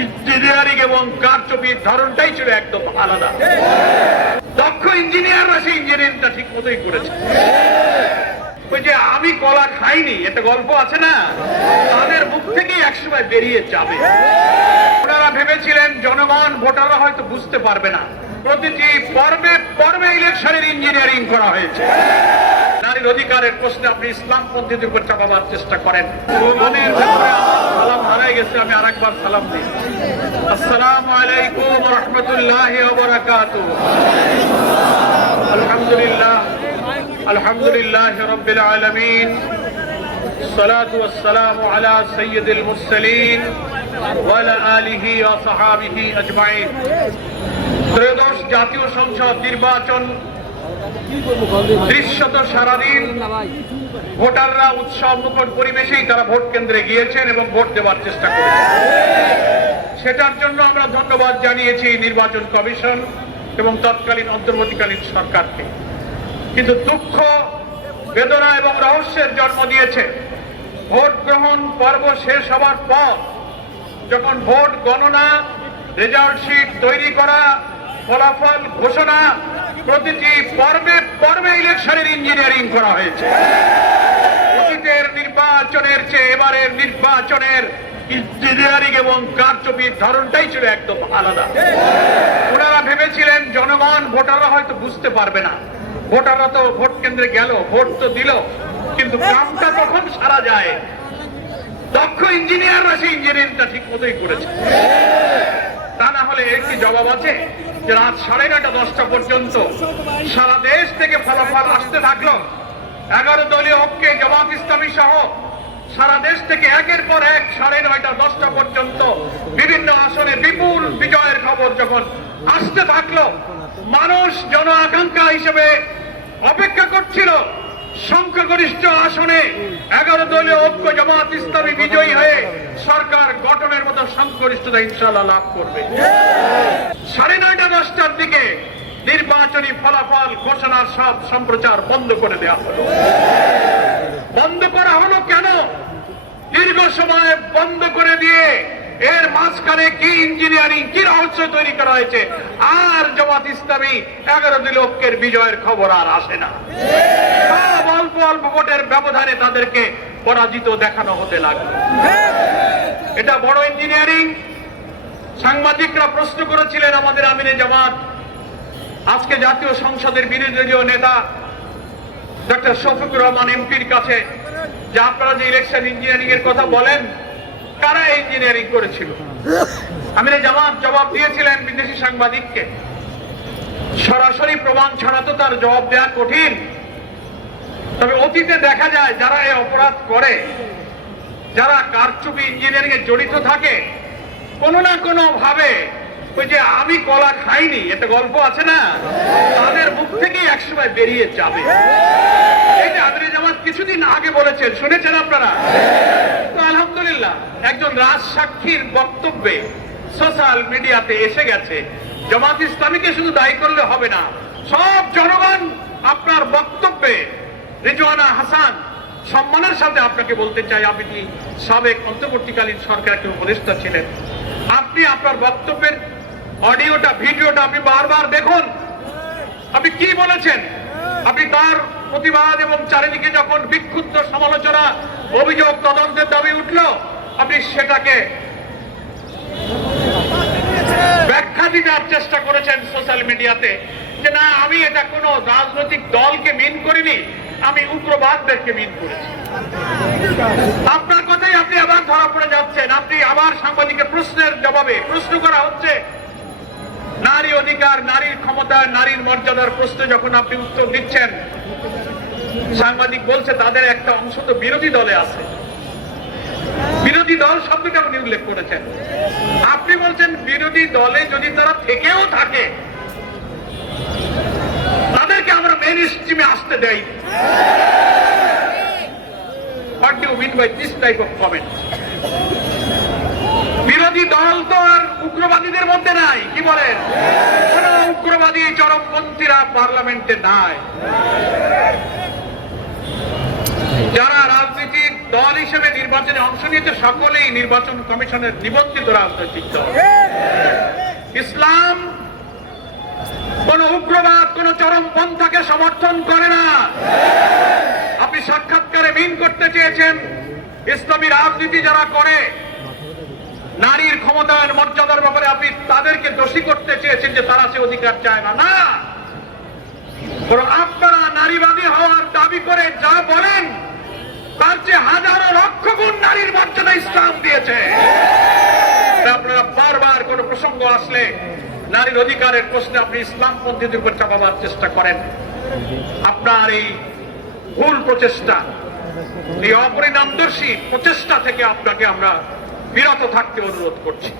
Engineering এবং কারচুপির ধরনটাই ছিল একদম আলাদা। দক্ষ ইঞ্জিনিয়াররা সেই ইঞ্জিনিয়ারিংটা ঠিক মতোই করেছে। ওই যে আমি কলা খাইনি একটা গল্প আছে না, তাদের মুখ থেকেই একসময় বেরিয়ে যাবে। ওনারা ভেবেছিলেন জনগণ ভোটাররা হয়তো বুঝতে পারবে না, প্রতিটি পর্বে পর্বে ইলেকশনের ইঞ্জিনিয়ারিং করা হয়েছে। নারীর অধিকারের প্রশ্নে আপনি ইসলামপন্থীদের উপর চাপাবার চেষ্টা করেন। সালাম হারাই গেছে, আমি আরেকবার সালাম দিই। আসসালামু আলাইকুম ওয়া রাহমাতুল্লাহি ওয়া বারাকাতুহু। আলহামদুলিল্লাহ আলহামদুলিল্লাহি রাব্বিল আলামিন, সালাতু ওয়াস সালামু আলা সাইয়্যিদিল মুরসালিন ওয়া আলা আলিহি ওয়া সাহাবিহি আজমাইন। ত্রয়োদশ জাতীয় সংসদ নির্বাচন দৃশ্যত সারাদিন ভোটাররা উৎসব মুখর পরিবেশেই তারা ভোট কেন্দ্রে গিয়েছেন এবং ভোট দেওয়ার চেষ্টা করেছেন। সেটার জন্য আমরা ধন্যবাদ জানিয়েছি নির্বাচন কমিশন এবং তৎকালীন অন্তর্বর্তীকালীন সরকারকে। কিন্তু দুঃখ, বেদনা এবং রহস্যের জন্ম দিয়েছে ভোট গ্রহণ পর্ব শেষ হওয়ার পর, যখন ভোট গণনা, রেজাল্ট শিট তৈরি করা, ফলাফল ঘোষণা, প্রতিটি পর্বে পর্বে ইলেকশনের ইঞ্জিনিয়ারিং করা হয়েছে। অতীতের নির্বাচনের চেয়ে এবারের নির্বাচনের ইঞ্জিনিয়ারিং এবং কারচুপির ধরনটাই ছিল একদম আলাদা। ওনারা ভেবেছিলেন জনগণ ভোটাররা হয়তো বুঝতে পারবে না, ভোটাররা তো ভোট কেন্দ্রে গেল, ভোট তো দিল, কিন্তু কামটা তখন সারা যায়। দক্ষ ইঞ্জিনিয়াররা সেই ইঞ্জিনিয়ারিংটা ঠিক মতোই করেছে। তা না হলে এর কি জবাব আছে যে রাত 9:30 10টা পর্যন্ত সারা দেশ থেকে ফলাফল আসতে থাকলো। 11 দলীয় ঐক্যে জামাত ইসলামী সহ সারা দেশ থেকে একের পর এক 9:30 10টা পর্যন্ত বিভিন্ন আসনে বিপুল বিজয়ের খবর যখন আসতে থাকলো, মানুষ জন আকাঙ্ক্ষা হিসেবে অপেক্ষা করছিল সংখ্যাগরিষ্ঠ আসনে 11 দলীয় ঐক্য জামাত ইসলামী বিজয়ী হয়ে সরকার গঠনের মতো সংখ্যাগরিষ্ঠতা ইনশাআল্লাহ লাভ করবে। 9:30 10টার দিকে নির্বাচনী ফলাফল ঘোষণার সব সম্প্রচার বন্ধ করে দেওয়া হলো। বন্ধ করা হলো কেন? দীর্ঘ সময় বন্ধ করে দিয়ে এর মাঝখানে কি ইঞ্জিনিয়ারিং, কি রহস্য তৈরি করা হয়েছে, আর জামাত ইসলামী 11 দলীয় ঐক্যের বিজয়ের খবর আর আসে না। সব অল্প অল্প ভোটের ব্যবধানে তাদেরকে পরাজিত দেখানো হতে লাগলো। এটা বড় ইঞ্জিনিয়ারিং। সাংবাদিকরা প্রশ্ন করেছিলেন আমাদের আমিরে জামাত, আজকে জাতীয় সংসদের বিরোধী দলীয় নেতা ডক্টর শফিকুর রহমান এমপির কাছে, যে আপনারা যে ইলেকশন ইঞ্জিনিয়ারিং এর কথা বলেন, কারা ইঞ্জিনিয়ারিং করেছিল? আমিরে জামাত জবাব দিয়েছিলেন বিদেশি সাংবাদিককে। সরাসরি প্রমাণ ছাড়া তো তার জবাব দেওয়া কঠিন। তবে অতীতে দেখা যায় যারা এই অপরাধ করে, যারা কারচুপি ইঞ্জিনিয়ারিং এ জড়িত থাকে, কোনো না কোনো ভাবে ওই যে আমি কলা খাইনি একটা গল্প আছে না, তাদের মুখ থেকেই একসময় বেরিয়ে যাবে। এই যে আমিরে জামাত কিছুদিন আগে বলেছেন, শুনেছেন আপনারা? তো আলহামদুলিল্লাহ, একজন রাজ সাক্ষীর বক্তব্যে সোশ্যাল মিডিয়াতে এসে গেছে। জামাত ইসলামীকে শুধু দায়ী করলে হবে না, সব জনগণ আপনার বক্তব্যে। রিজওয়ানা হাসান, সম্মানের সাথে আপনাকে বলতে চাই, আপনি সাবেক অন্তর্বর্তীকালীন সরকার একজন উপদেষ্টা ছিলেন। আপনি আপনার বক্তব্যের অডিওটা, ভিডিওটা আপনি বারবার দেখুন। আপনি কি বলেছেন? আপনি তার প্রতিবাদ এবং চারিদিকে যখন বিক্ষুব্ধ সমালোচনা, অভিযোগ, তদন্তের দাবি উঠল, আপনি সেটাকে ব্যাখ্যা দেওয়ার চেষ্টা করেছেন সোশ্যাল মিডিয়াতে, যে না, আমি এটা কোনো রাজনৈতিক দলকে মিন করিনি, আমি উগ্রবাদদেরকে মিন করেছি। আপনার কথাই আপনি আবার ধরা পড়ে যাচ্ছেন। আপনি আবার সাংবাদিকের প্রশ্নের জবাবে, প্রশ্ন করা হচ্ছে নারী অধিকার, নারীর ক্ষমতা, নারীর মর্যাদার প্রশ্নে যখন আপনি উত্তর দিচ্ছেন, সাংবাদিক বলছে তাদের একটা অংশ তো বিরোধী দলে আছে। বিরোধী দল শব্দটা আপনি উল্লেখ করেছেন। আপনি বলছেন বিরোধী দলে যদি তারা থেকেও থাকে, তাদেরকে আমরা মেইন স্ট্রিমে আসতে দেই। What do you mean by this type of comment? বিরোধী দল তো আর উগ্রবাদীদের মধ্যে নাই, কি বলেন? কোন উগ্রবাদী চরমপন্থীরা পার্লামেন্টে নাই। যারা রাজনীতির দল হিসেবে নির্বাচনে অংশ নিয়েছে সকলেই নির্বাচন কমিশনের নিবন্ধিত রাজনৈতিক দল। ইসলাম কোন উগ্রবাদ, কোন চরমপন্থাকে সমর্থন করে না। আপনি সাক্ষাৎকারে মিন করতে চেয়েছেন ইসলামী রাজনীতি যারা করে, নারীর ক্ষমতায়ন মর্যাদার ব্যাপারে আপনি তাদেরকে দোষী করতে চেয়েছেন যে তারা সে অধিকার চায় না। না, বরং আপনারা নারীবাদী হওয়ার দাবি করে যা বলেন তার চেয়ে হাজারো লক্ষ গুণ নারীর মর্যাদা ইসলাম দিয়েছে। আপনারা বারবার কোন প্রসঙ্গ আসলে নারীর অধিকারের প্রশ্নে আপনি ইসলামপন্থীদের উপর চাপাবার চেষ্টা করেন। আপনার এই ভুল প্রচেষ্টা, এই অপরিণামদর্শী প্রচেষ্টা থেকে আপনাকে আমরা বিরত থাকতে অনুরোধ করছি।